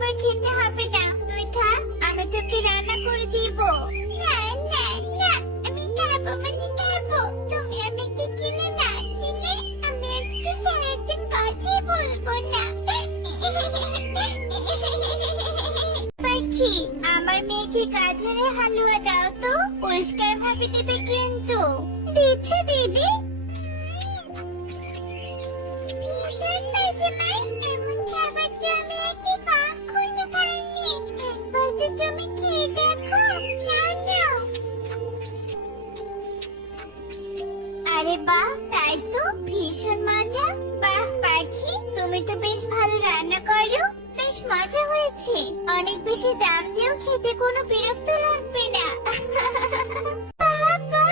খাবার খেতে হবে না, তুই খা, আমি তোকে রান্না করে দিব। না না না, আমি খাবো মানে খাবো, তুমি আমাকে কিনে না চিনে আমি আজকে সারাদিন কথাই বলবো না। পাখি, আমার মেয়েকে গাজরের হালুয়া দাও তো, পরিষ্কার ভাবে দেবে কিন্তু। দিচ্ছি দিদি। ভীষণ বাজে মা, এমন খাবার তো আমি আগে কখনো খাইনি। একবার তো তুমি খেয়ে দেখো। না না। আরে বাহ, তাই তো, ভীষণ মজা। বাহ পাখি, তুমি তো বেশ ভালো রান্না করো, বেশ মজা হয়েছে। অনেক বেশি দাম দিয়েও খেতে কোনো বিরক্ত লাগবে না। বাবা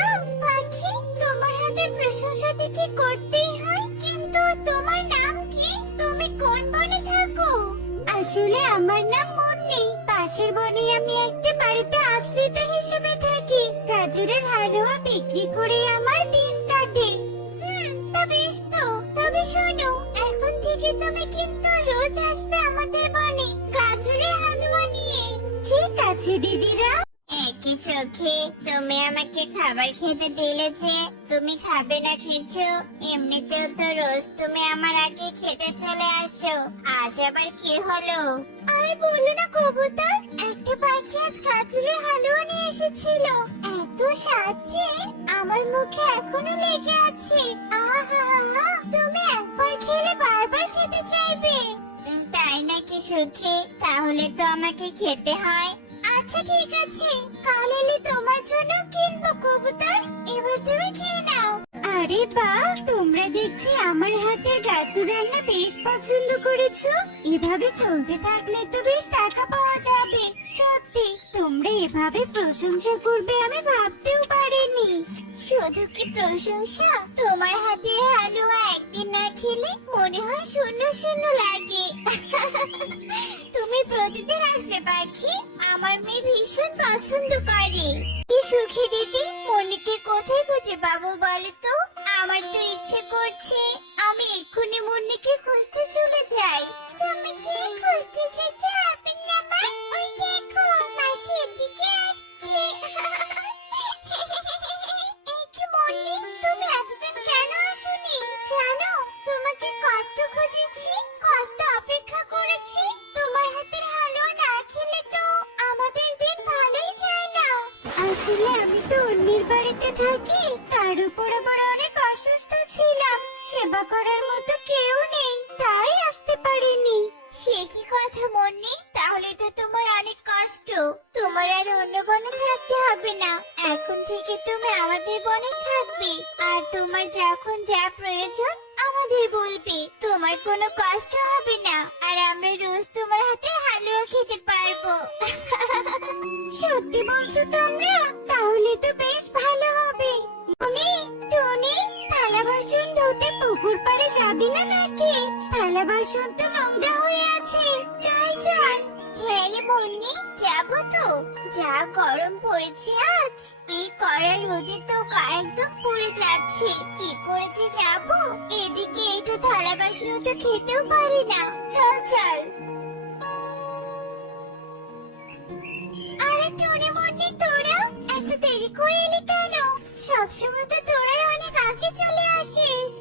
পাখি, তোমার হাতের প্রশংসা দেখে করতেই হয়, কিন্তু তোমার নাম কি? তুমি কোন বনে থাকো? আসলে আমার নাম মুন্নি, পাশের বনে আমি একটা বাড়িতে আশ্রিত হিসেবে থাকি। গাজরের হালুয়া বিক্রি করে আমার দিন কাটে। তা বেশ তো, তবে শোনো, এখন থেকে তুমি কিন্তু রোজ আসবে আমাদের বনে গাজরের হালুয়া নিয়ে। ঠিক আছে দিদিরা। একই সখী, তুমি আমাকে খাবার খেতে দিলে যে, তুমি খাবে না কিছু? এমনিতেও তো রোজ তুমি আমার আগে খেতে চলে আসো, আজ আবার কি হলো? আর বলো না কবুতর, একটা পাখি আজ গাজরের হালুয়া নিয়ে এসেছিল। এত স্বাদ যে আমার মুখে এখনো লেগে আছে। আহা, তুমি একবার খেলে বারবার খেতে চাইবে। তাই নাকি সখী? তাহলে তো আমাকে খেতে হয়। আচ্ছা ঠিক আছে, কাল এলে তোমার জন্য কিনবো কবুতর, এবার তুমি খেয়ে নাও। আরে বাহ, তোমরা দেখছি আমার হাতের গাজর রান্না বেশ পছন্দ করেছো। এভাবে চলতে থাকলে তো বেশ টাকা পাওয়া যাবে। সত্যি তোমরা এভাবে প্রশংসা করবে আমি ভাবতেও পারিনি। শুধু কি প্রশংসা, তোমার হাতের হালুয়া একদিন না খেলে মনে হয় শূন্য শূন্য লাগে। তুমি প্রতিদিন আসবে পাখি, আমার মেয়ে ভীষণ পছন্দ করে। কি সুখী দিদি, মনিকে কোথায় খুঁজে পাবো বলো তো? আমার তো ইচ্ছে করছে আমি এক্ষুনি মুন্নিকে খুঁজতে চলে যাই। তুমি কি খুঁজতে যেতে হবে না মা? ওই দেখো মাসি এদিকে আসছে। এই কি মুন্নি, তুমি এতদিন কেন আসোনি? জানো তোমাকে কত খুঁজেছি, কত অপেক্ষা করেছি। তোমার হাতের হালুয়া না খেলে তো আমাদের দিন ভালোই যায় না। আসলে আমি তো অন্যের বাড়িতে থাকি, তার উপর আবার অনেক অসুস্থ ছিলাম, সেবা করার মতো কেউ নেই, তাই আসতে পারিনি। সে কি কথা মুন্নি, তাহলে তো তোমার অনেক কষ্ট। তোমার আর অন্য বনে থাকতে হবে না, এখন থেকে তুমি আমাদের বনে থাকবে। আর তোমার যখন যা প্রয়োজন আমাদের বলবে, তোমার কোনো কষ্ট হবে না, আর আমরা রোজ তোমার হাতে হালুয়া খেতে পারবো। সত্যি বলছো তোমরা? তাহলে তো বেশ ভালো হবে। টুনি, টুনি, থালা বাসন ধুতে পুকুর পাড়ে যাবি না নাকি? থালা বাসন তো নোংরা হয়ে আছে, চল চল। হ্যাঁ রে মুন্নি, যাবো তো। যা গরম পড়েছে আজ, এই কড়া রোদে তো গা একদম পুড়ে যাচ্ছে, কি করেছে যাবো? এদিকে একটু থালা বাসন তো খেতেও পারি না, চল চল। আরে টুনি মুন্নি, তোরা এত দেরি করে এলি কেন? সবসময় তো তোরাই অনেক আগে চলে আসিস।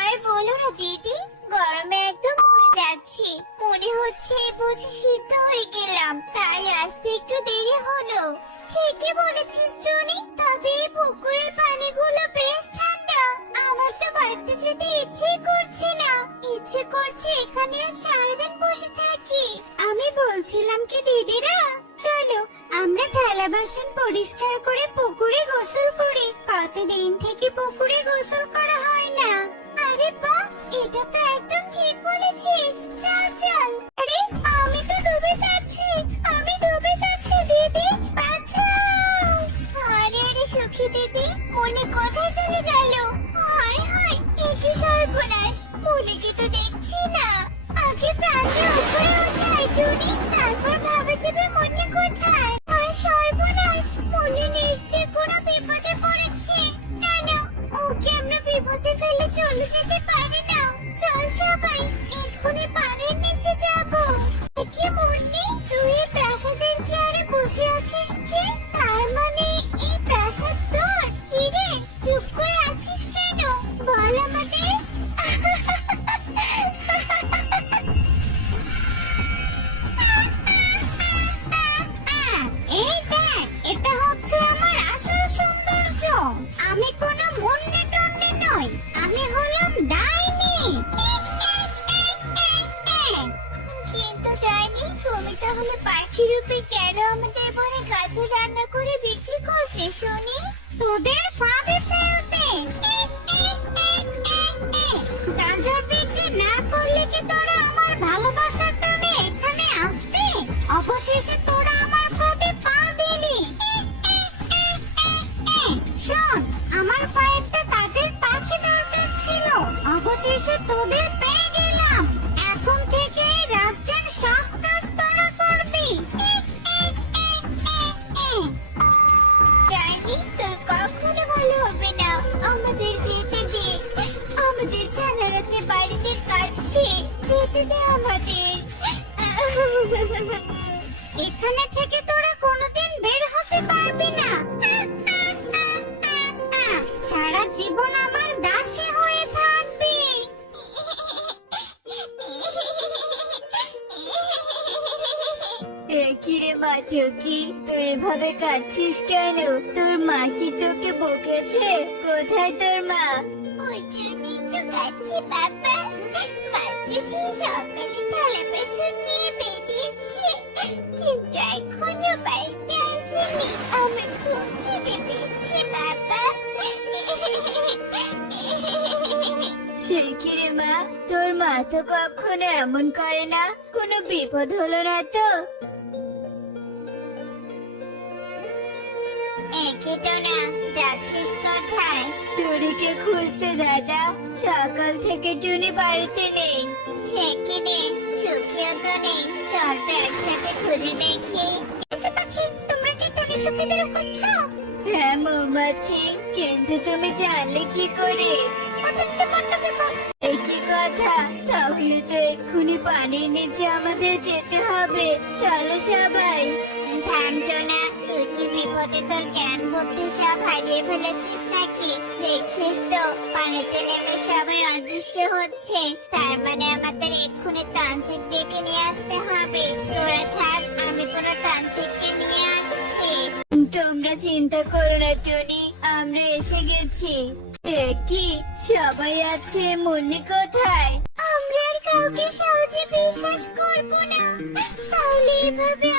আর বলো না দিদি, গরমে একদম মরে যাচ্ছি, মনে হচ্ছে বুঝি সিদ্ধ হয়ে গেলাম, তাই আসতে একটু দেরি হলো। ঠিকই বলেছিস টুনি, তবে এই পুকুরের পানিগুলো বেশ ঠান্ডা, আমার তো বাড়িতে যেতে ইচ্ছেই করছে না, ইচ্ছে করছে এখানে সারাদিন বসে থাকি। আমি বলছিলাম কি দিদিরা, চলো আমরা থালা বাসন পরিষ্কার করে পুকুরে গোসল করি, কতদিন থেকে পুকুরে গোসল করা হয় না। আরে বাহ, এটা তো একদম ঠিক বলেছিস, চল চল। আরে আমি তো ডুবে যাচ্ছি, আমি ডুবে যাচ্ছি দিদি, বাঁচাও। আরে আরে সুখী দিদি, মনে কোথায় চলে গেল? হায় হায়, এ কি সর্বনাশ, মনেকে তো দেখছি না। আগে প্রাণটা উপরে ওঠাই টুনি, তারপর ভাবে যাবে মনে কোথায়। আর সর্বনাশ, মনে নিশ্চয় কোনো বিপদে পড়েছে। না না, ওকে আমরা বিপদে ফেলে চলে যেতে পারি না। চল সবাই এক্ষুনি পানির নিচে যাবো। কি মুন্নি, তাহলে পাখি রূপে কেন আমাদের বনে গাজর রান্না করে বিক্রি করতে শুনি? তোদের ফাঁদে ফেলতে। গাজর বিক্রি না করলে কি তোরা আমার ভালোবাসার টানে এখানে আসতে? অবশেষে তোরা আমার ফাঁদে পা দিলি। শোন, আমার কয়েকটা কাজের পাখি দরকার ছিল, অবশেষে তোদের পেয়ে গেলাম। এখন থেকে এই রাজ্যের সব কাজ তোরা করবি। ডাইনি, তোর কখনো ভালো হবে না। আমাদের যেতে দে। আমাদের জানারা যে বাড়িতে কাটছে, যেতে দে আমাদের। এখানে থেকে তোরা কোনোদিন বের হতে পারবি না। সারা জীবন আমার দাসী হয়ে থাকবি। কি রে মা টুকি, তুই এভাবে কাঁদছিস কেন? তোর মা কি তোকে বকেছে? কোথায় তোর মা? ওই যে নিচু কাছে বাবা, মাত্র সেই সকালে থালা বাসন নিয়ে বেরিয়েছে, কিন্তু এখনো বাড়িতে আসেনি। আমার খুব খিদে পেয়েছে বাবা। সে কি রে মা, তোর মা তো কখনো এমন করে না। কোনো বিপদ হলো না তো? একেটো না, যাচ্ছিস কোথায়? টুনিকে খুঁজতে দাদা, সকাল থেকে টুনি বাড়িতে নেই। সে কি নে, সুখেও তো নেই। চল তো একসাথে খুঁজে দেখি। আচ্ছা পাখি, তোমরা কি টুনি সুখীদের খুঁজছো? হ্যাঁ মৌমাছি, কিন্তু তুমি জানলে কি করে? অথচ বড্ড বিপদ। এই কি কথা? তাহলে তো এক্ষুনি পানির নিচে আমাদের যেতে হবে। চলো সবাই। থামছো না, তুই কি বিপদে তোর জ্ঞান বুদ্ধি সব হারিয়ে ফেলেছিস নাকি? দেখছিস তো পানিতে নেমে সবাই অদৃশ্য হচ্ছে। তার মানে আমাদের এক্ষুনি তান্ত্রিক ডেকে নিয়ে আসতে হবে। তোরা থাক, আমি কোনো তান্ত্রিককে নিয়ে আসছি। তোমরা চিন্তা করো না টনি, আমরা এসে গেছি। এ কি, সবাই আছে, মুন্নি কোথায়? আমরা আর কাউকে সহজে বিশ্বাস করবো না। তাহলে এভাবে